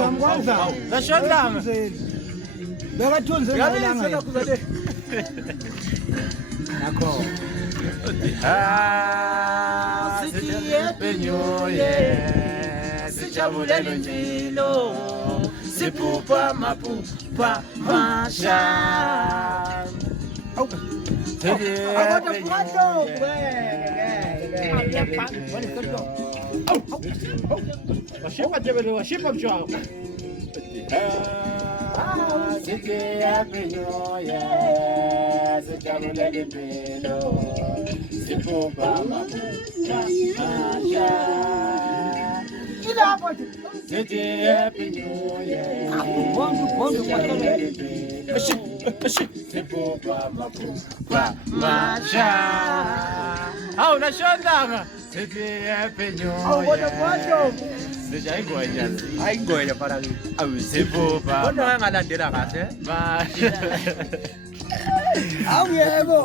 Zamkwanza. Nashondanga. Bekathunze ngalanga. Nakho. Sithi happy new year. Sijabulele impilo. Siphupha maphupha masha. Washipa mchwa. Sithi happy new year. Sijabulele impilo. Siphupha maphupha masha. Sithi happy new year. Siphupha maphupha masha. Hawu nashondanga. Sithi happy new year. Sijayingoya. Ayingoya para kimi. Awu siphupha. Kodwa engalandela kahle. Masha. Awu yebo.